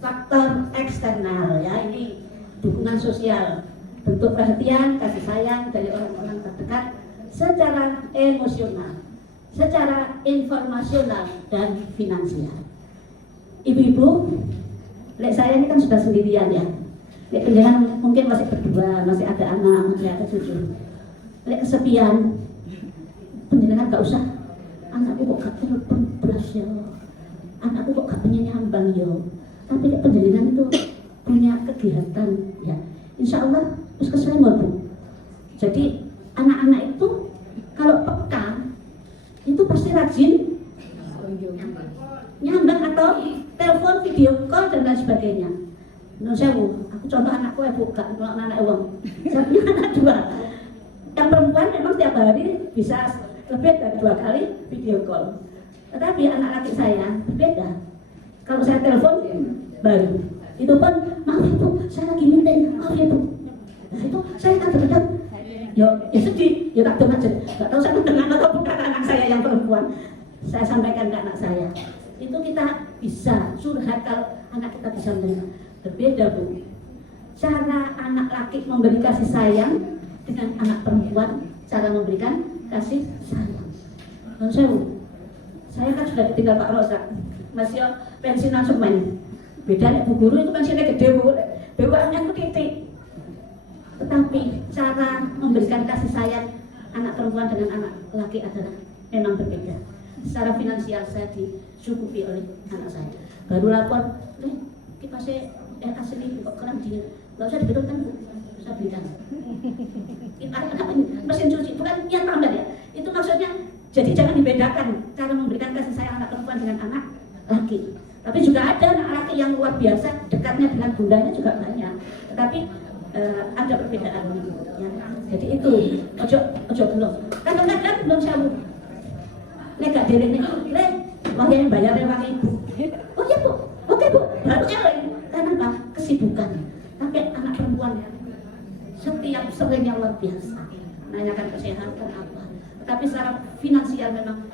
Faktor eksternal ya, ini dukungan sosial, bentuk perhatian, kasih sayang dari orang-orang terdekat secara emosional, secara informasional dan finansial. Ibu-ibu, lek saya ini kan sudah sendirian ya. Lek penjenengan mungkin masih berdua, masih ada anak, masih ada cucu. lek kesepian, penjenengan gak usah. Anakku kok gak telepon belas ya, anakku kok gak punya nyambang ya. Tapi lek penjenengan itu punya kegiatan ya, insya Allah terus keselamatan Bu. Jadi anak-anak itu kalau peka itu pasti rajin nyambang atau telepon, video call dan lain sebagainya. Menurut saya Bu, aku contoh anakku ya Bu, gak nolak anak uang. Saya punya anak 2. Yang perempuan memang tiap hari bisa lebih dari 2 kali video call. Tetapi anak laki saya berbeda. Kalau saya telepon baru, itu pun maaf ya Bu, saya lagi meeting, maaf ya Bu. Nah itu saya kadang-kadang ya sedih, ya tak dengar aja. Gak tahu saya dengar atau bukan anak saya yang perempuan. Saya sampaikan ke anak saya. Itu kita bisa curhat kalau anak kita bisa menerima. Berbeda Bu. Cara anak laki memberi kasih sayang dengan anak perempuan, cara memberikan kasih sayang. Menurut saya kan sudah ditinggal Pak Rosa, masih pensiunan semen. Beda nih Bu Guru itu pensiunnya gede Bu, BUMN itu titik. Tetapi cara memberikan kasih sayang anak perempuan dengan anak laki adalah memang berbeda. Secara finansial saya dicukupi oleh anak saya. Baru lapor, kita asli kok keren dia, nggak usah dibetulkan Bu, bisa belikan. Mesin cuci, bukan yang tambah ya. Itu maksudnya, jadi jangan dibedakan cara memberikan kasih sayang anak perempuan dengan anak laki. Tapi juga ada anak laki yang luar biasa, dekatnya dengan bundanya juga banyak. Tetapi ada perbedaan ya. Jadi itu ojo belum. Kadang-kadang belum sambung. Nek gak derene iki, wong yang bayarnya wong ibu. Oh iya Bu, oke Bu, baru eleng. Karena apa? Kesibukan. Tapi anak perempuan ya, setiap seringnya luar biasa. Nanyakan kesehatan apa. Tapi secara finansial memang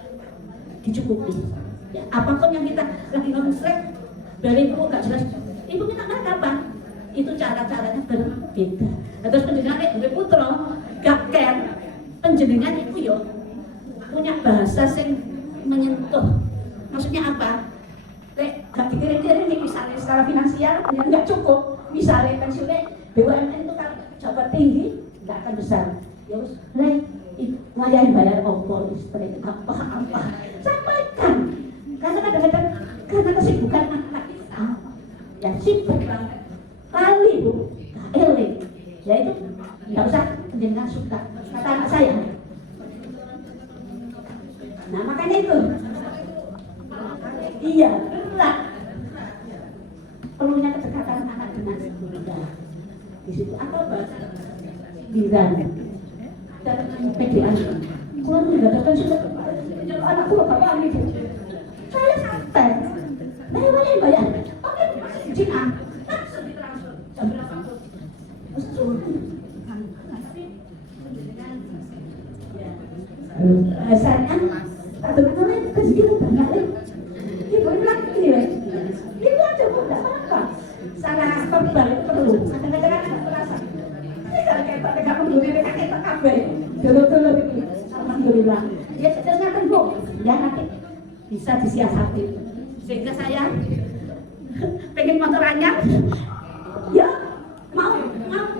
dicukupi. Ya, apapun yang kita lagi ngomong srek, dari ibu gak jelas. Ibu minta makan apa? Itu cara-caranya berbeda. Terus penjenengan gue putra, gak care. Penjenengan itu yo punya bahasa yang menyentuh. Maksudnya apa? Gak dikirim-kirim nih misalnya secara finansial ya nggak cukup. Misalnya pensiunnya BUMN itu kalau jabat tinggi nggak akan besar. Ya wis, ngayain bayar ongkos listrik apa-apa. Sampaikan. Karena kadang-kadang karena kesibukan anak kita ya sibuk banget. Kali Bu, eling. Ya itu nggak usah penjenengan suka. Kata anak saya. Nah makanya itu iya berat perlunya kedekatan anak dengan bunda. Di situ apa bahasa biran dan PDAN. Kalau tidak ada sudah anakku loh bapak gitu. Saya santai. Nah yang bayar. Oke Cina. Jam berapa? Saya kadang-kadang itu kesegitu banyak ibu bilang gini itu aja Bu, tidak apa-apa salah verbal itu perlu kadang-kadang ada perasaan ini kalau kayak Pak Tegak Menduri ini kakek terkabeh dulu-dulu ini alhamdulillah ya ternyata Bu ya nanti bisa disiasati sehingga saya pengen motor anyar ya mau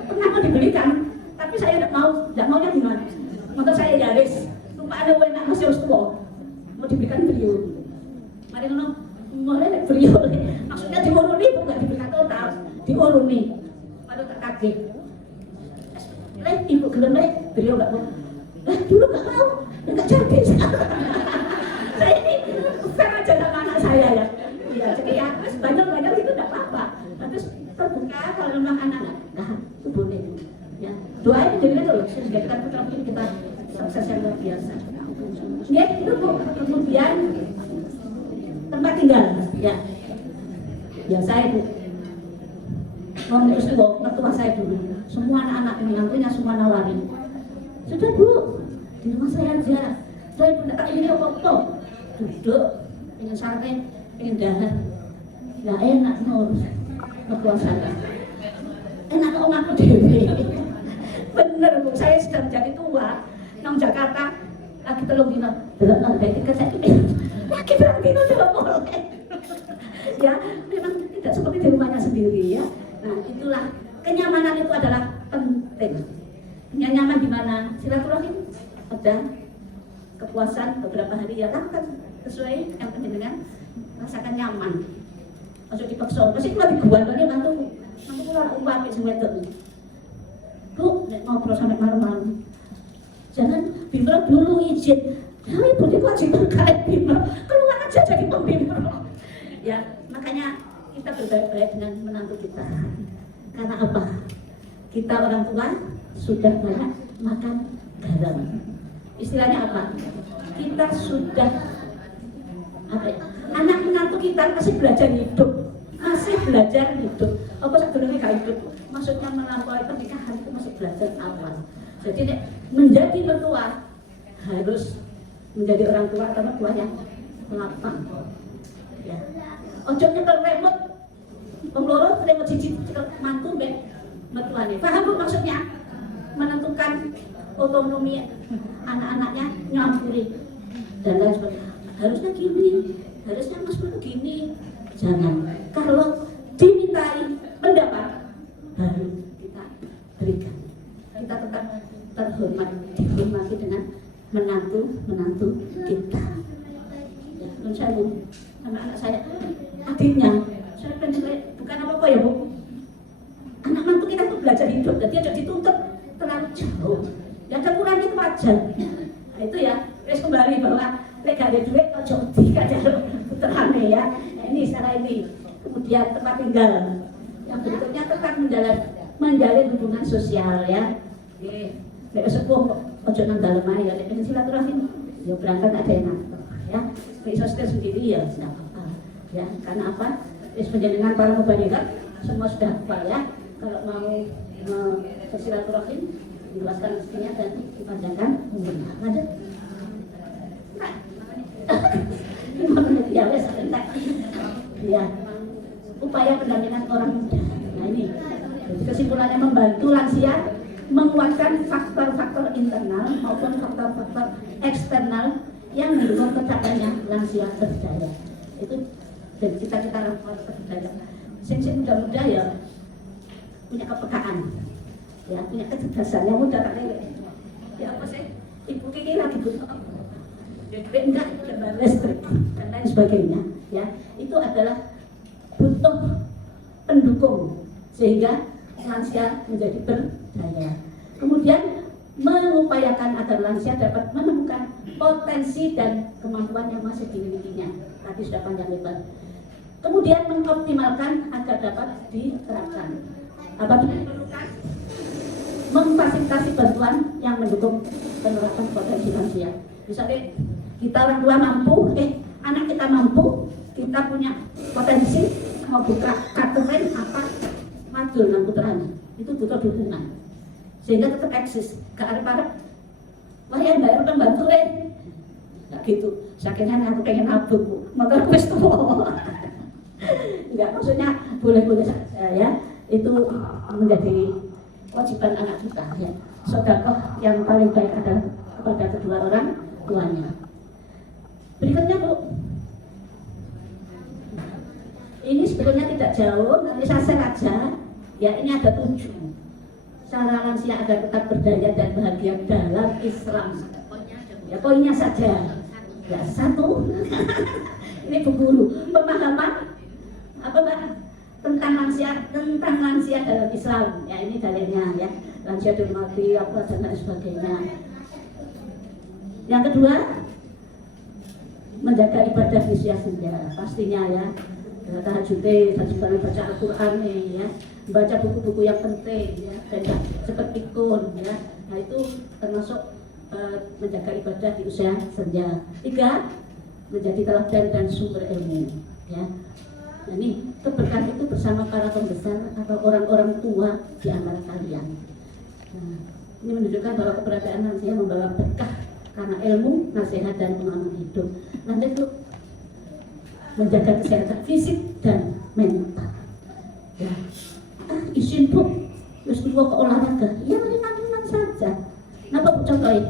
pernah mau dibelikan tapi saya tidak maunya gimana motor saya Yaris lupa ada enak masih harus tua mau diberikan beliau, mari ngono, mulai beliau, maksudnya diuruni bukan diberikan total, diuruni, baru terkaget. Ibu gelem beliau nggak mau, dulu nggak mau, nggak jadi. Saya ini fair aja sama anak saya ya, jadi ya banyak itu nggak apa-apa, terus terbuka kalau memang anak-anak, nah itu boleh, ya doain jadi dulu, sehingga kita sukses yang luar biasa. Ya itu Bu, kemudian tempat tinggal ya saya Bu ngomong terus Bu, mertua saya dulu semua anak-anak menantunya semua nawarin sudah Bu, di rumah saya aja saya tak ini apa-apa duduk, ingin sate, ingin dahar gak enak nur mertua saya enak kok ngaku dewe bener Bu, saya sudah jadi tua nang Jakarta lagi telung dino, belum nanti tiga saya lagi berapa dino belum boleh. Ya, memang tidak seperti di rumahnya sendiri ya. Nah, itulah kenyamanan itu adalah penting. Yang nyaman nyaman di mana? Silaturahim ada kepuasan beberapa hari ya lakukan sesuai yang dengan rasakan nyaman. Masuk dipaksa, pasti itu lebih guan banget mantu pulang uang semua itu. Bu, nek ngobrol sampai malam-malam. Jangan bimbel dulu izin. Ya ibu itu wajib terkait bimbel. Keluar aja jadi pembimbel. Ya, makanya kita berbaik-baik dengan menantu kita. Karena apa? Kita orang tua sudah banyak makan garam. Istilahnya apa? Kita sudah apa ya? Anak menantu kita masih belajar hidup, masih belajar hidup. Apa sebetulnya gak hidup? Maksudnya melampaui pernikahan itu masih belajar awal. Jadi menjadi mertua harus menjadi orang tua atau mertua yang lapang. Ya. Ojo nyekel remote, pengelola remote cici mantu be mertuanya. Paham bu maksudnya? Menentukan otonomi anak-anaknya, nyampuri dan lain sebagainya. Harusnya gini, harusnya mas begini. Jangan. Kalau dimintai pendapat baru kita berikan. Kita tetap terhormat, dihormati dengan menantu kita. Ya, saya anak-anak saya, adiknya, saya bukan apa-apa ya bu. Anak mantu kita tuh belajar hidup, jadi tidak dituntut terlalu jauh. Ya kekurangan itu wajar. Nah, itu ya, terus kembali bahwa lek ada duit, ojo dikajak puterane ya. Nah, ini secara ini. Kemudian tempat tinggal. Yang berikutnya tetap menjalin hubungan sosial ya. Oke, lek sepuh ojo nang dalem ae ya, lek pengen silaturahim ya berangkat ada yang ngatur ya. Lek sosial sendiri ya tidak apa-apa. Ya, karena apa? Wis penjenengan para mubalighat semua sudah hafal ya. Kalau mau bersilaturahim diluaskan rezekinya dan dipanjangkan umurnya. Lanjut. Ya wes entek. Ya. Upaya pendampingan orang muda. Nah ini. Jadi kesimpulannya membantu lansia menguatkan faktor-faktor internal maupun faktor-faktor eksternal yang mendukung tercapainya lansia berdaya. Itu dan kita orang berdaya. Sing muda-muda ya punya kepekaan, ya punya kecerdasan yang muda tak lewat. Ya apa sih? Ibu Kiki lagi butuh apa? Ya duit enggak, ya listrik dan lain sebagainya. Ya itu adalah butuh pendukung sehingga lansia menjadi berdaya. Kemudian mengupayakan agar lansia dapat menemukan potensi dan kemampuan yang masih dimilikinya. Tadi sudah panjang lebar. Kemudian mengoptimalkan agar dapat diterapkan. Apabila diperlukan, memfasilitasi bantuan yang mendukung penerapan potensi lansia. Misalnya kita orang tua mampu, anak kita mampu, kita punya potensi mau buka catering apa, madul nang putranya, itu butuh dukungan sehingga tetap eksis. Gak arep-arep wah yang bayar pembantu gak gitu. Sakingan aku pengen nabung, motor wis tuwa. Enggak, maksudnya boleh-boleh saja ya. Itu menjadi kewajiban anak kita ya. Sedekah yang paling baik adalah kepada kedua orang tuanya. Berikutnya Bu, ini sebetulnya tidak jauh, nanti saya share aja. Ya ini ada 7 cara lansia agar tetap berdaya dan bahagia dalam Islam. Ya poinnya saja. Ya 1 ini Bu Guru, pemahaman apa Mbak? Tentang lansia dalam Islam. Ya ini dalilnya ya. Lansia dihormati apa dan lain sebagainya. Yang kedua, menjaga ibadah di usia senja pastinya ya. Tahajud, baca Al-Quran ya, baca buku-buku yang penting ya, dan seperti pikun ya. Nah itu termasuk menjaga ibadah di usia senja. 3, menjadi teladan dan sumber ilmu ya. Nah ini keberkahan itu bersama para pembesar atau orang-orang tua di antara kalian. Nah, ini menunjukkan bahwa keberadaan lansia membawa berkah karena ilmu, nasihat dan pengalaman hidup. Nanti itu menjaga kesehatan fisik dan mental. Ya, izin Bu, terus tua ke olahraga, ya ringan-ringan saja. Kenapa Bu contohin?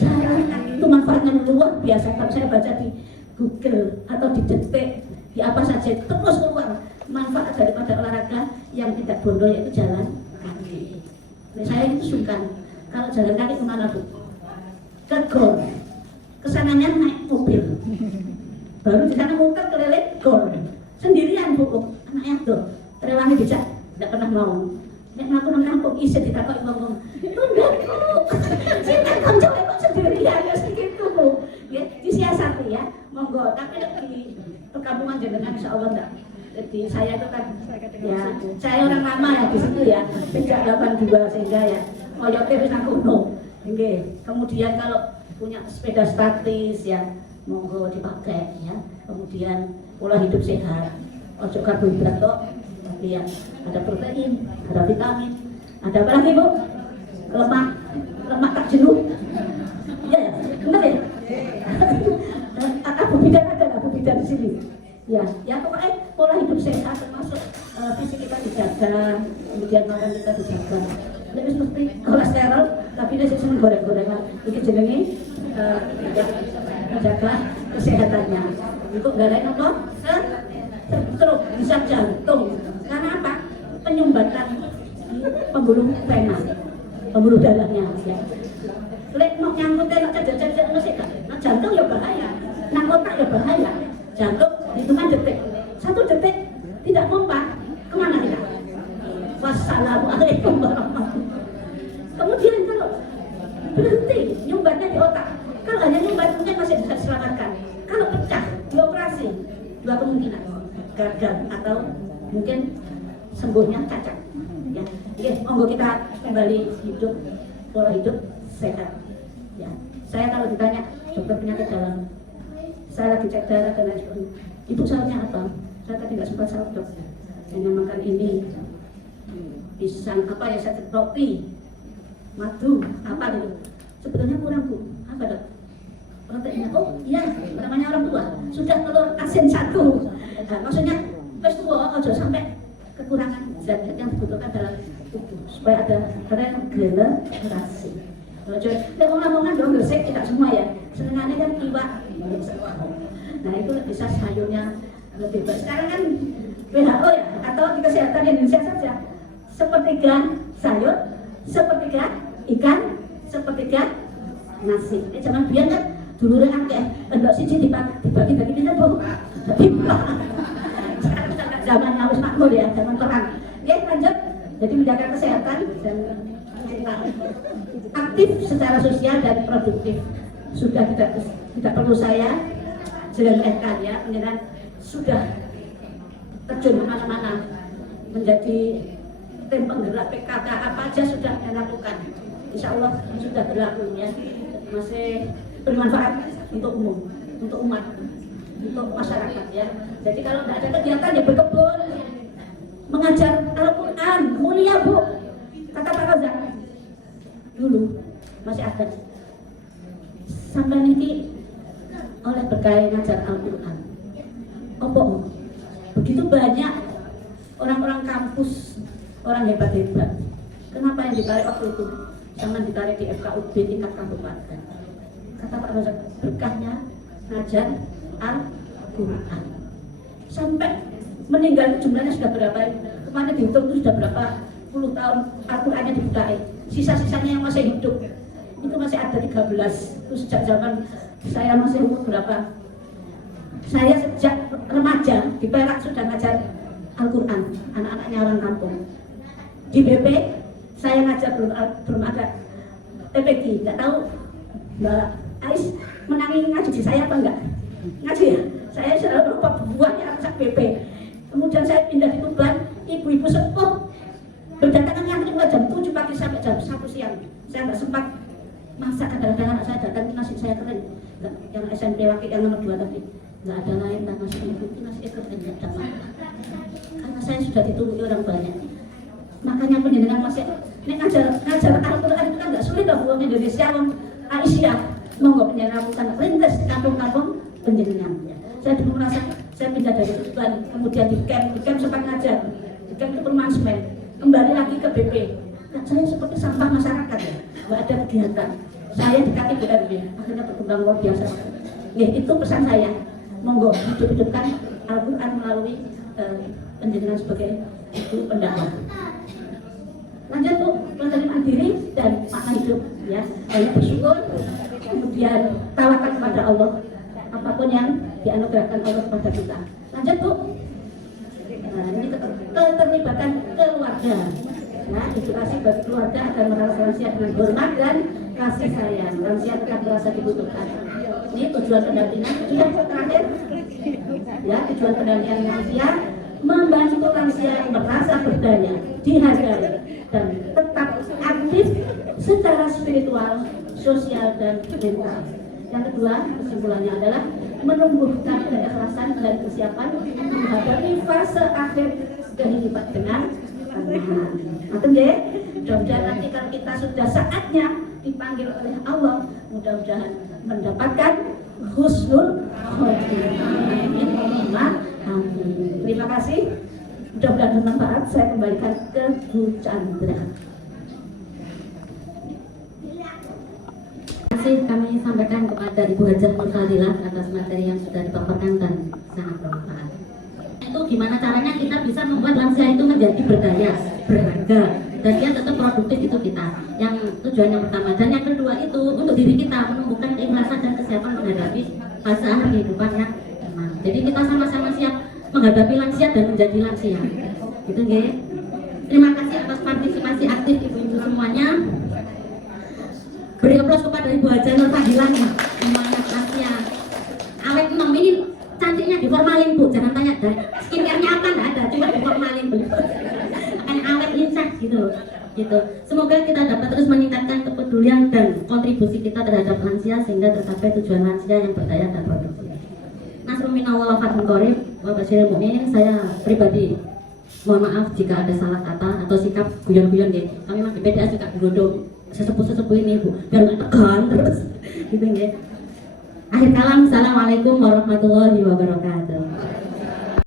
Jalan itu manfaatnya luar biasa. Kalau saya baca di Google atau di Detik, di apa saja terus keluar manfaat daripada olahraga yang tidak bondo yaitu jalan kaki. Nah, saya itu sungkan Kalau jalan kaki kemana Bu? Ke gor. Kesananya naik mobil. Baru di sana muter keliling gor. Sendirian Bu, anaknya tuh. Terlalu bijak, tidak pernah mau. Nek aku nang kampung isih ditakoki wong-wong. Tunduk Bu. Sinten kanca kok sendirian ya segitu Bu. Ya disiasati ya. Monggo, tapi di perkampungan jenengan insyaallah enggak. Jadi saya itu kan ya, saya orang lama ya di situ ya. Sejak 82 sehingga ya moyote wis nang kono. Nggih. Kemudian kalau punya sepeda statis ya monggo dipakai ya. Kemudian pola hidup sehat. Ojo karbohidrat tok. Tapi ya ada protein, ada vitamin, ada apa lagi Bu? Lemak tak jenuh. Iya ya, benar ya? Abu bidan ada, Abu bidan di sini. Ya pokoknya pola hidup sehat termasuk fisik kita dijaga, kemudian makan kita dijaga. Ini seperti kolesterol, tapi dia seneng goreng-gorengan. Ini jenenge menjaga kesehatannya. Untuk nggak lain apa? Stroke, bisa jantung. Karena apa? Penyumbatan pembuluh vena, pembuluh darahnya. Ya. Lek mau nyangkutnya cedek-cedek masih kan? Nah, jantung ya bahaya, nang otak ya bahaya. Jantung hitungan detik, 1 detik tidak pompa, kemana kita? Wassalamualaikum warahmatullahi wabarakatuh. Kemudian kalau berhenti nyumbatnya di otak, kalau hanya nyumbat mungkin masih bisa diselamatkan. Kalau pecah, dioperasi, 2 kemungkinan, gagal atau mungkin sembuhnya cacat. Ya, monggo kita kembali hidup pola hidup sehat. Ya, saya kalau ditanya dokter penyakit dalam, saya lagi cek darah dan lain sebagainya. Ibu sahurnya apa? Saya tadi nggak sempat sahur dok. Hanya makan ini, pisang apa ya, saya roti, madu apa gitu. Sebenarnya kurang Bu. Apa dok? Proteinnya? Oh iya, namanya orang tua. Sudah telur asin 1. Nah, maksudnya wis tua aja sampai kekurangan zat yang dibutuhkan dalam tubuh supaya ada regenerasi. Nek omongan dong gresik tidak semua ya. Senengannya kan iwak. Nah itu bisa sayurnya lebih baik. Sekarang kan WHO ya atau di kesehatan Indonesia saja 1/3 sayur, 1/3 ikan, 1/3 nasi. Jangan biar kan dulu akeh endok siji dibagi dari pinten Bu. Sekarang zaman harus makmur ya, zaman perang. Oke, lanjut. Jadi menjaga kesehatan dan aktif secara sosial dan produktif. Sudah tidak perlu saya jelaskan ya, mengenai sudah terjun kemana-mana menjadi tim penggerak PKK apa aja sudah dilakukan. Insya Allah sudah berlaku ya, masih bermanfaat untuk umum, untuk umat, untuk masyarakat ya. Jadi kalau tidak ada kegiatan ya berkebun, mengajar Al-Quran, mulia Bu, kata Pak Razak dulu masih ada. Sampai ini oleh berkait ngajar Al-Quran. Opo, begitu banyak orang-orang kampus, orang hebat-hebat. Kenapa yang ditarik waktu itu? Jangan ditarik di FKUB tingkat kabupaten. Kata Pak Razak, berkahnya ngajar Al-Quran. Sampai meninggal jumlahnya sudah berapa? Kemarin dihitung itu sudah berapa puluh tahun Al-Qurannya dibukai. Sisa-sisanya yang masih hidup itu masih ada 13. Itu sejak zaman saya masih umur berapa? Saya sejak remaja di Perak sudah ngajar Al-Quran, anak-anaknya orang kampung. Di BP saya ngajar belum ada TPG, nggak tahu Mbak Ais menangi ngaji di saya apa enggak? Ngaji ya? Saya selalu lupa buahnya anak BP. Kemudian saya pindah di Tuban, ibu-ibu sepuh berdatangan yang kedua jam 7 pagi sampai jam 1 siang. Saya nggak sempat masak, kadang-kadang anak saya datang nasi saya kering. Yang SMP laki yang nomor 2 tadi nggak ada lain, dan nasi itu nasi kering nggak ada makan. Karena saya sudah ditunggu orang banyak. Makanya pendidikan masih ngajar Al-Quran itu kan nggak sulit dong orang Indonesia, orang Aisyah monggo penjelasan lakukan rintis kampung-kampung penjenengan. Saya dulu merasa saya pindah dari Tuban, kemudian di camp sempat ngajar, di camp itu perumahan semen, kembali lagi ke BP. Nah, saya seperti sampah masyarakat ya, nggak ada kegiatan. Saya di kaki BRB, akhirnya berkembang luar biasa. Ya, itu pesan saya, monggo hidup-hidupkan Al-Quran melalui penjenengan sebagai ibu pendakwah. Lanjut Bu, penerimaan diri dan makna hidup ya. Banyak bersyukur, kemudian tawakal kepada Allah apapun yang dianugerahkan Allah kepada kita. Lanjut Bu. Nah, ini keterlibatan keluarga. Nah, edukasi bagi keluarga agar merawat lansia dengan hormat dan kasih sayang. Lansia tetap merasa dibutuhkan. Ini tujuan pendampingan. Sudah terakhir. Ya, tujuan pendampingan lansia membantu lansia merasa berdaya, dihargai, dan tetap aktif secara spiritual, sosial, dan mental. Yang kedua, kesimpulannya adalah menumbuhkan keikhlasan dan kesiapan menghadapi fase akhir kehidupan dengan ketenangan. Betul ya? Mudah-mudahan nanti kalau kita sudah saatnya dipanggil oleh Allah, mudah-mudahan mendapatkan husnul khotimah. Amin. Amin. Terima kasih. Mudah-mudahan bermanfaat. Saya kembalikan ke Bu Chandra. Terima kasih kami sampaikan kepada Ibu Hajah Nurfadilah atas materi yang sudah dipaparkan dan sangat bermanfaat. Itu gimana caranya kita bisa membuat lansia itu menjadi berdaya, berharga, dan dia tetap produktif, itu kita. Yang tujuan yang pertama. Dan yang kedua itu untuk diri kita menumbuhkan keikhlasan dan kesiapan menghadapi fase akhir kehidupan yang aman. Jadi kita sama-sama siap menghadapi lansia dan menjadi lansia. Gitu nggih. Terima kasih atas partisipasi aktif ibu-ibu semuanya. Beri aplaus kepada Ibu Hajah Nurfadilah, semangat lansia. Awet enom ini cantiknya diformalin Bu, jangan tanya skincare-nya apa, nggak ada, cuma diformalin Bu. Akan awet lincah gitu. Gitu. Semoga kita dapat terus meningkatkan kepedulian dan kontribusi kita terhadap lansia sehingga tercapai tujuan lansia yang berdaya dan produktif. Nasruminallah wa fathul qarib wa basyiril mu'minin. Saya pribadi mohon maaf jika ada salah kata atau sikap guyon-guyon deh. Kami memang di PDA juga digodong sesepuh-sesepuh ini Bu, biar nggak tegang terus gitu ya. Akhir kalam, assalamualaikum warahmatullahi wabarakatuh.